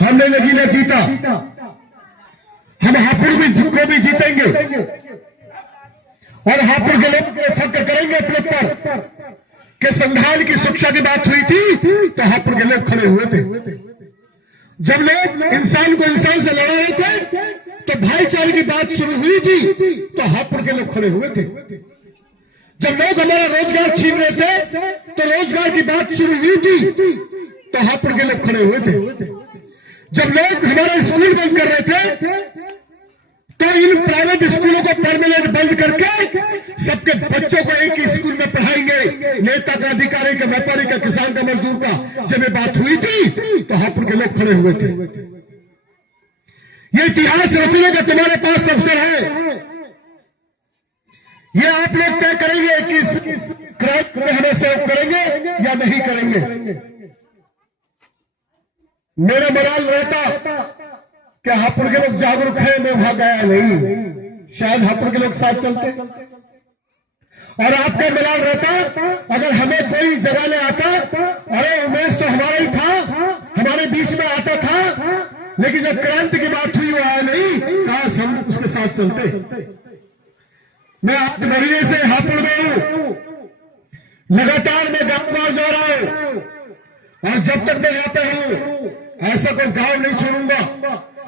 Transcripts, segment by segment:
हमने नगीना जीता, हम हापुड़ को भी जीतेंगे और हापुड़ के लोग फक्र करेंगे अपने पर कि संविधान की शिक्षा की बात हुई थी तो हापुड़ के लोग खड़े हुए थे। जब लोग इंसान को इंसान से लड़ रहे थे तो भाईचारे की बात शुरू हुई थी तो हापुड़ के लोग खड़े हुए थे। जब लोग हमारा रोजगार छीन रहे थे तो रोजगार की बात शुरू हुई थी तो हापुड़ के लोग खड़े हुए थे। जब लोग हमारा स्कूल बंद कर रहे थे तो इन प्राइवेट स्कूलों को परमानेंट बंद करके सबके बच्चों को एक ही स्कूल में पढ़ाएंगे, नेता का, अधिकारी का, व्यापारी का, किसान का, मजदूर का, जब ये बात हुई थी तो हापुड़ के लोग खड़े हुए थे। ये इतिहास रचने का तुम्हारे पास अवसर है। ये आप लोग तय करेंगे कि इस क्रांति में हमें सहयोग करेंगे या नहीं करेंगे। मेरा मलाल रहता कि हापुड़ के लोग जागरूक है, मैं वहां गया नहीं, शायद हापुड़ के लोग साथ चलते। और आपका मलाल रहता अगर हमें कोई जगह में आता, अरे उमेश तो हमारा ही था, हमारे बीच में आता था, लेकिन जब क्रांति की बात हुई वो आया नहीं, काश हम उसके साथ चलते। मैं 8 महीने से हापुड़ में हूं, लगातार मैं गांव जा रहा हूं और जब तक मैं यहाँ पे हूं ऐसा कोई गांव नहीं छोड़ूंगा,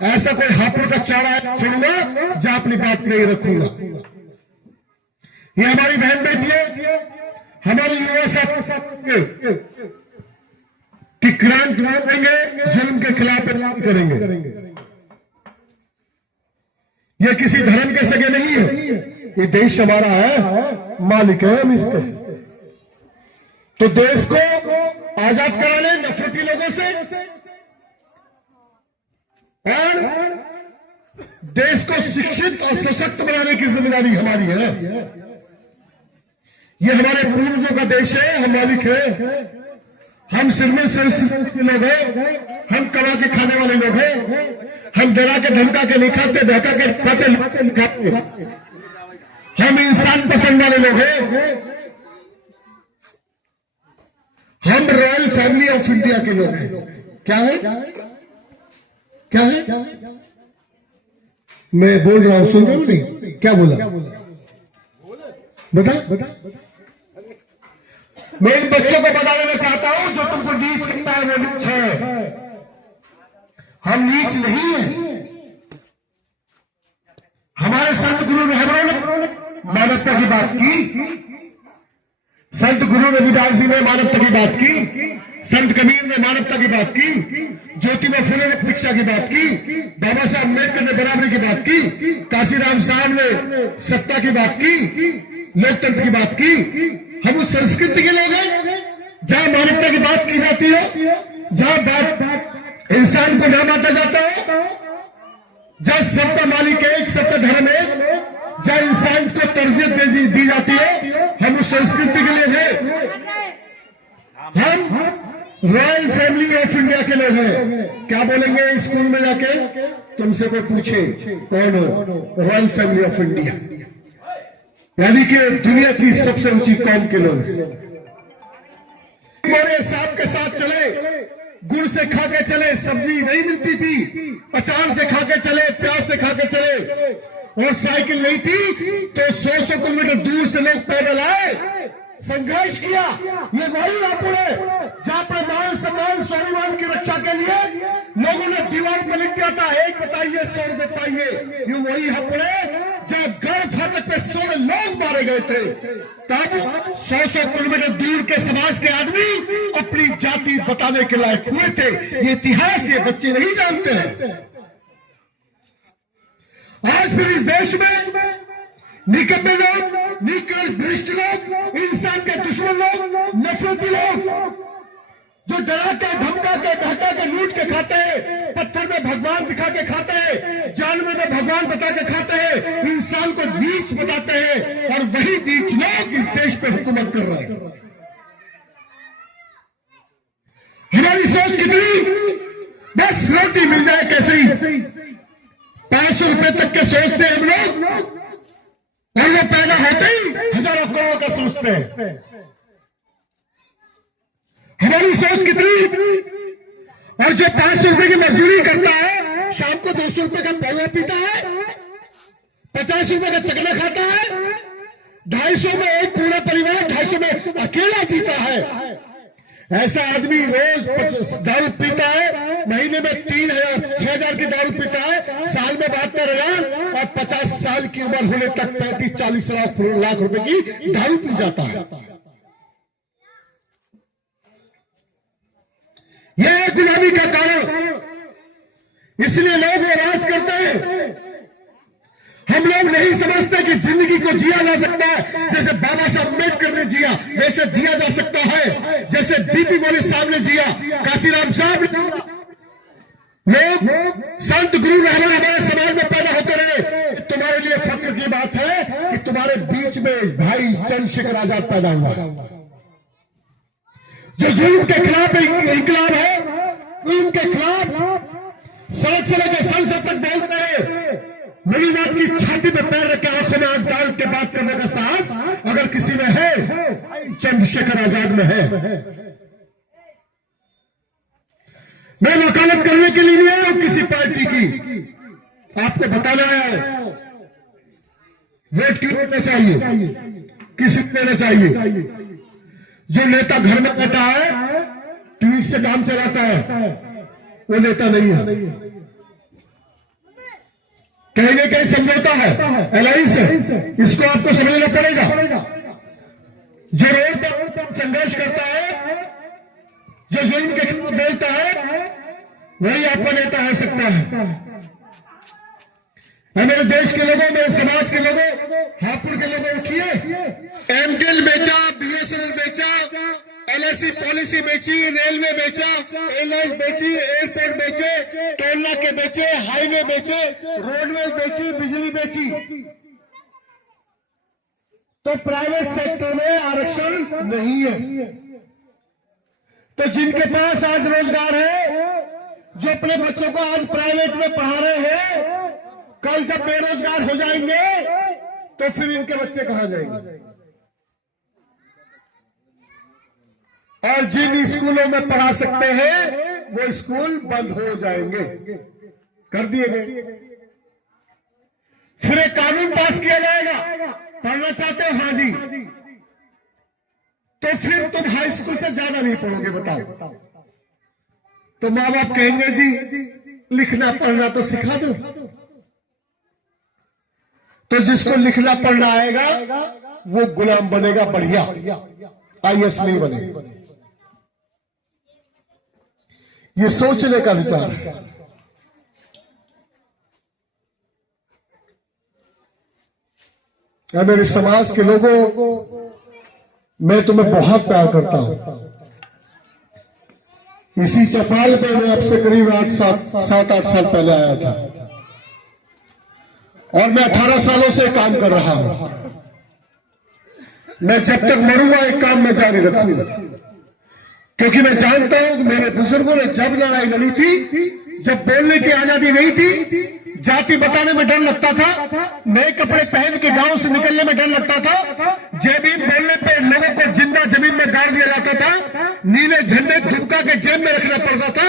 ऐसा कोई हापुड़ का चौड़ा छोड़ूंगा जहां अपनी बात नहीं रखूंगा। ये हमारी बहन बेटी है, हमारी युवा साथी कि क्रांति करेंगे, जुल्म के खिलाफ करेंगे। ये किसी धर्म के सगे नहीं है, ये देश हमारा है, मालिक है हम इसके। तो देश को आजाद कराने नफरती लोगों से और देश को शिक्षित और सशक्त बनाने की जिम्मेदारी हमारी है। ये हमारे पूर्वजों का देश है, हम मालिक है, हम सिर में सिर लोग हैं, हम कमा के खाने वाले लोग हैं, हम डरा के धमका के नहीं खाते, बहका के खाते, हम इंसान पसंद वाले लोग हैं, हम रॉयल फैमिली ऑफ इंडिया के लोग हैं। क्या है, क्या है? मैं बोल रहा हूं, सुन रहे हो नहीं? क्या बोला? बता। मैं इन बच्चों को बता देना चाहता हूं जो तुमको नीच कहता है वो नीच है, हम नीच नहीं है। हमारे संत गुरु रहबरों ने मानवता की बात की, संत गुरु रविदास जी ने मानवता की बात की, संत कबीर ने मानवता की बात की, ज्योतिबा फुले ने शिक्षा की बात की, बाबा साहब अम्बेडकर ने बराबरी की बात की, काशीराम साहब ने सत्ता की बात की, लोकतंत्र की बात की। हम उस संस्कृति के लोग हैं जहां मानवता की बात की जाती है, जहां बात इंसान को नाम आता जाता है, जहां सबका मालिक एक, सबका धर्म एक, जहां इंसान को तरजीह दी जाती है, हम उस संस्कृति के लोग हैं। हम रॉयल फैमिली ऑफ इंडिया के लोग हैं। क्या बोलेंगे स्कूल में जाके? तुमसे कोई पूछे कौन हो? रॉयल फैमिली ऑफ इंडिया, यानी कि दुनिया की सबसे ऊंची कौम के लोग। हमारे सांप के साथ चले, गुड़ से खा के चले, सब्जी नहीं मिलती थी, अचार से खा के चले, प्याज से खा के चले, और साइकिल नहीं थी तो 100 किलोमीटर दूर से लोग पैदल आए, संघर्ष किया। ये वही हापुड़ है जहां पर मान सम्मान स्वाभिमान की रक्षा के लिए लोगों ने दीवार पर लिख दिया था, 1 बताइए 100 रुपए पाइए। ये वही हापुड़ है जहां गढ़ फाटक पे 100 लोग मारे गए थे, तब 100 किलोमीटर दूर के समाज के आदमी अपनी जाति बताने के लायक हुए थे। ये इतिहास ये बच्चे नहीं जानते हैं। आज फिर इस देश में निकम्मे लोग, निकृष्ट भ्रष्ट लोग, इंसान के दुश्मन लोग, नफरती लोग जो डरा के, धमका के, बहका के, लूट के खाते हैं, पत्थर में भगवान दिखा के खाते हैं, जानवर में भगवान बता के खाते हैं, इंसान को नीच बताते हैं, और वही नीच लोग इस देश पे हुकूमत कर रहे हैं। हमारी सोच कितनी, बस रोटी मिल जाए कैसे ही 500 रुपए तक के सोचते हैं हम लोग, और वो पैदा होते ही हजारों करोड़ का सोचते हैं। हमारी सोच कितनी, और जो 500 रुपए की मजदूरी करता है, शाम को 200 रुपए का पौवा पीता है, 50 रुपए का चकना खाता है, 250 में एक पूरा परिवार 250 में अकेला जीता है। ऐसा आदमी रोज दारू पीता है, महीने में 3,000 6,000 की दारू पीता है, साल में 72,000 और 50 साल की उम्र होने तक 35-40 लाख रुपए की दारू पी जाता है। यह है गुलामी का कारण। इसलिए लोग नाराज करते हैं। हम लोग नहीं समझते कि जिंदगी को जिया जा सकता है जैसे बाबा साहब अम्बेडकर ने जिया, वैसे जिया जा सकता है जैसे बीपी मौली साहब ने जिया, काशीराम साहब ने। लोग संत गुरु रहमान हमारे समाज में पैदा होते रहे। तुम्हारे लिए फक्र की बात है कि तुम्हारे बीच में भाई चंद्रशेखर आजाद पैदा हुआ, जो जुल्म के खिलाफ इंकलाब है, जुल्म के खिलाफ सड़क से लेकर संसद तक बोलते हैं। मिडिल जात की छाती में पैर रख के आंखों में आंख डाल के बात करने का साहस अगर किसी में है, चंद्रशेखर आजाद में है। मैं वकालत करने के लिए नहीं आया हूं किसी पार्टी की, आपको बताना है वोट क्यों देना चाहिए, किसी को देना चाहिए। जो नेता घर में बैठा है, ट्वीट से काम चलाता है, वो नेता नहीं है। कहीं ना कहीं समझौता है, एलायंस है, इसको आपको समझना पड़ेगा। जो रोड पर संघर्ष करता है, जो जुल्म के खिलाफ बोलता है, वही आपका नेता हो सकता है। मेरे देश के लोगों, मेरे समाज के लोगों, हापुड़ के लोगों, उठिए। एमटेल बेचा, बीएसएनएल बेचा, एलआईसी पॉलिसी बेची, रेलवे बेचा, एयरलाइंस बेची, एयरपोर्ट बेचे, टोल नाके बेचे, हाईवे बेचे, रोडवेज बेची, बिजली बेची। तो प्राइवेट सेक्टर में आरक्षण नहीं है। तो जिनके पास आज रोजगार है, जो अपने बच्चों को आज प्राइवेट में पढ़ा रहे हैं, कल जब बेरोजगार हो जाएंगे तो फिर इनके बच्चे कहां जाएंगे? और जिन स्कूलों में पढ़ा सकते हैं वो स्कूल बंद हो जाएंगे, कर दिए गए। फिर एक कानून पास किया जाएगा, पढ़ना चाहते हो? हाँ जी। तो फिर तुम हाई स्कूल से ज्यादा नहीं पढ़ोगे, बताओ। तो माँ बाप कहेंगे जी लिखना पढ़ना तो सिखा दो। तो जिसको लिखना पढ़ना आएगा वो गुलाम बनेगा, बढ़िया, आईएएस नहीं बनेगा। ये सोचने का विचार है। या मेरे समाज के लोगों, मैं तुम्हें बहुत प्यार करता हूं। इसी चौपाल पे मैं आपसे करीब 7-8 साल पहले आया था और मैं 18 सालों से काम कर रहा हूं। मैं जब तक मरूंगा एक काम में जारी रखूंगा, क्योंकि मैं जानता हूं कि मेरे बुजुर्गों ने जब लड़ाई लड़ी थी, जब बोलने की आजादी नहीं थी, जाति बताने में डर लगता था, नए कपड़े पहन के गांव से निकलने में डर लगता था, जेब बोलने पे लोगों को जिंदा जमीन में गाड़ दिया जाता था, नीले झंडे को धुपका के जेब में रखना पड़ता था।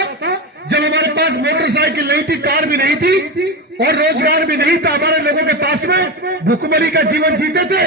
जब हमारे पास मोटरसाइकिल नहीं थी, कार भी नहीं थी और रोजगार भी नहीं था, हमारे लोगों के पास में भुखमरी का जीवन जीते थे।